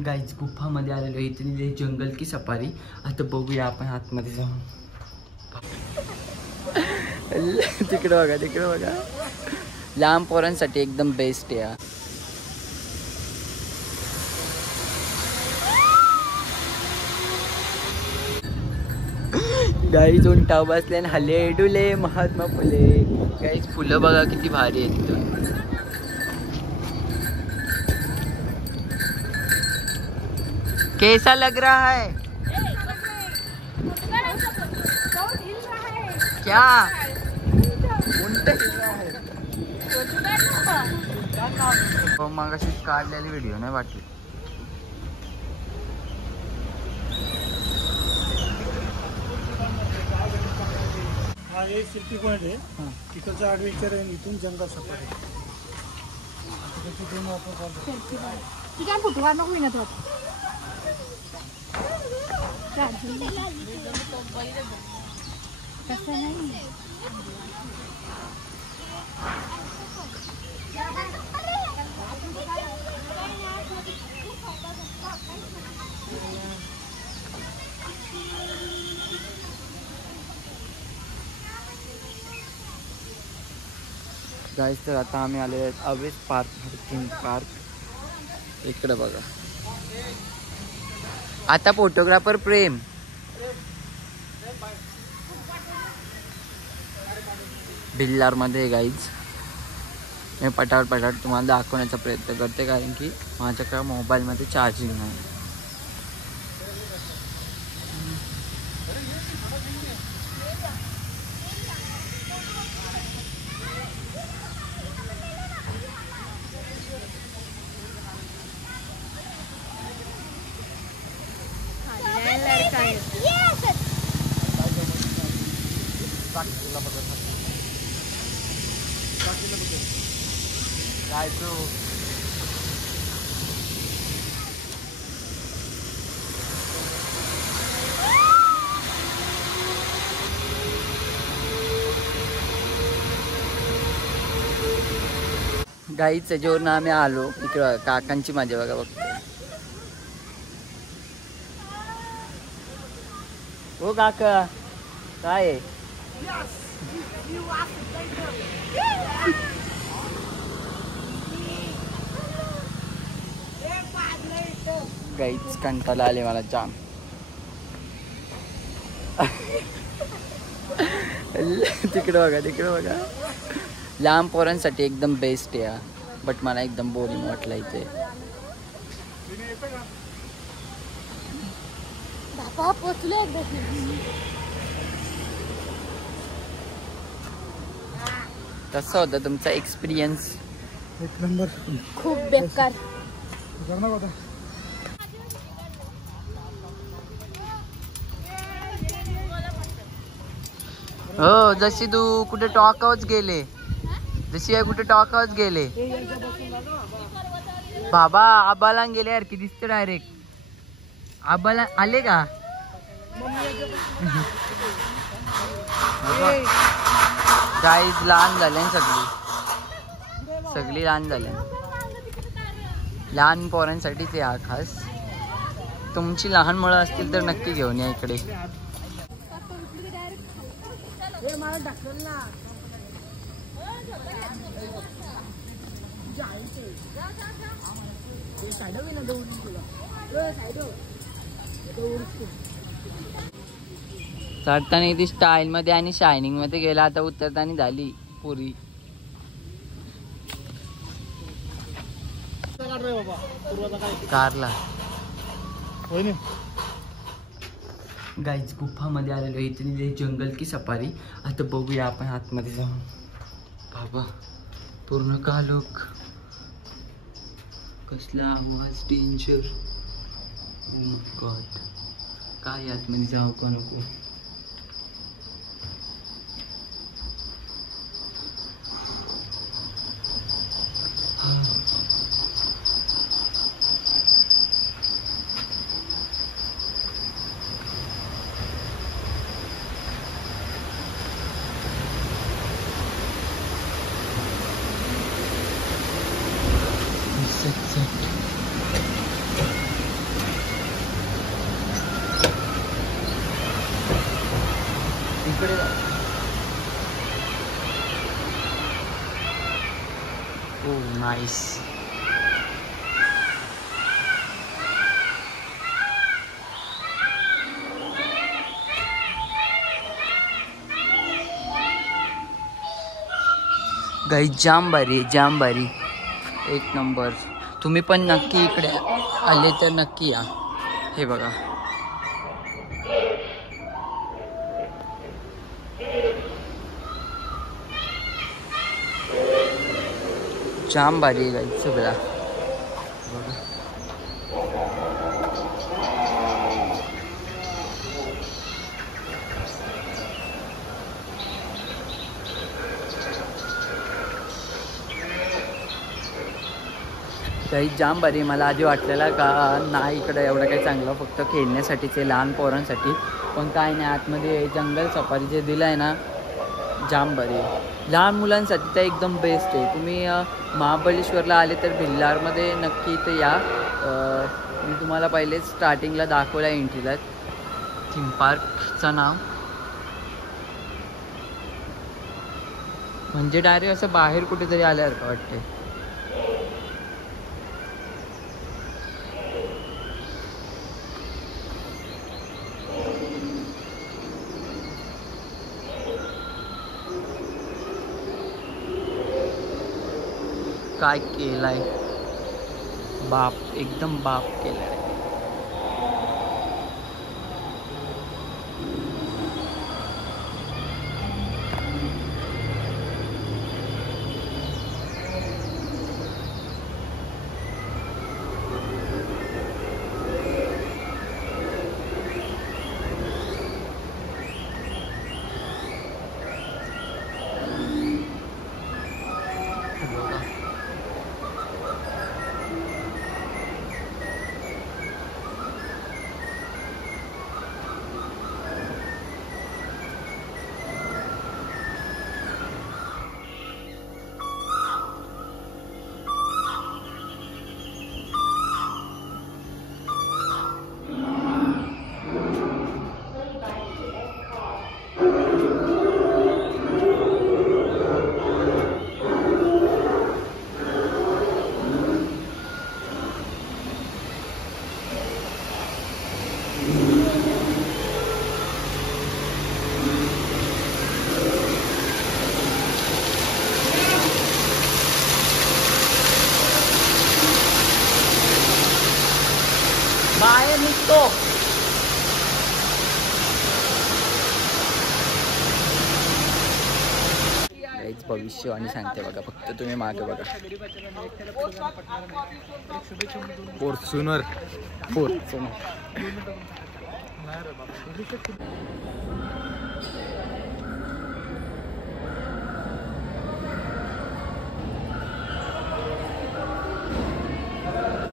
Guys गुफामध्ये आलेलो आहे. इथे जंगल की सफारी. आता बघूया आपण आतमध्ये जाऊन. तिकडे बघा, तिकडे बघा. लांब पोरांसाठी एकदम बेस्ट आहे. गाईज उंटाव बसले आणि हले डुले महात्मा फुले. गाईज फुलं बघा किती भारी आहेत. कैसा लग रहा है? क्या उंट मग अशी काढलेली व्हिडिओ नाही वाटली. हा एक शिल्पी पॉइंट आहे. तिकडचा ॲडव्हेंचर आहे. इथून जंगल सफारी. काय फुटवा नको ना तो. कसं नाही गाईज. तर आता आम्ही आले आहेत अवेस पार्क. इकडे बघा. आता फोटोग्राफर प्रेम. भिल्लार मध्ये गाईज. मी पटापट तुम्हाला दाखवण्याचा प्रयत्न करते कारण की माझ्याकडे मोबाईलमध्ये चार्जिंग नाही. गाईचं जेवण आम्ही आलो. इकडं काकांची माझ्या बघा बघतो. हो काका काय आहे? गाईच कंटाळा आले मला जाम. तिकडे बघा, तिकडे बघा. लांब पोरांसाठी एकदम बेस्ट आहे. बट मला एकदम बोरिंग वाटलं इथे. कसा होता तुमचा एक्सपिरियन्स? एक नंबर. खूप बेकार. हो जशी तू कुठे टॉकआउट गेले. जशी आहे कुठे टॉकआउट गेले. बाबा आबाला गेले यार की दिसते डायरेक्ट. आबाला आले का? गाईज लहान झाले सगळी लहान झाले. लहान पोरांसाठीच आहे हा खास. तुमची लहान मुलं असतील तर नक्की घेऊन या इकडे. चढताना ती स्टाईल मध्ये आणि शायनिंग मध्ये गेला. आता उतरताना झाली पुरी. कारला गाईज गुफामध्ये आलेलो आहे. इथे जंगल की सफारी. आता बघूया आपण आतमध्ये जाऊन. बाबा पूर्ण कालोख. कसला आवाज डेंजर. Oh my God. काय आतमध्ये जाऊ का नको. नाईस. गाई जाम भारी एक नंबर. तुम्ही पण नक्की इकडे आले तर नक्की या. हे बघा जाम भारी आहे गाई सगळा. काही जाम भारी. मला आधी वाटलेलं का नाही इकडं एवढं काही चांगलं, फक्त खेळण्यासाठीचे लहान पोरांसाठी. पण काय नाही, आतमध्ये जंगल सफारी जे दिलं आहे ना जाम भारी आहे. लहान मुलांसाठी तर एकदम बेस्ट आहे. तुम्ही महाबळेश्वरला आले तर भिल्लारमध्ये नक्की इथं या. मी तुम्हाला पहिले स्टार्टिंगला दाखवलं एंट्रीला थीम पार्कचं नाव. म्हणजे डायरेक्ट असं बाहेर कुठेतरी आल्यासारखं वाटते. काय केलाय बाप, एकदम बाप केलाय. बाहेर निघतो. भविष्यवाणी सांगते बघा, फक्त तुम्ही मागे बघा. फॉर्च्युनर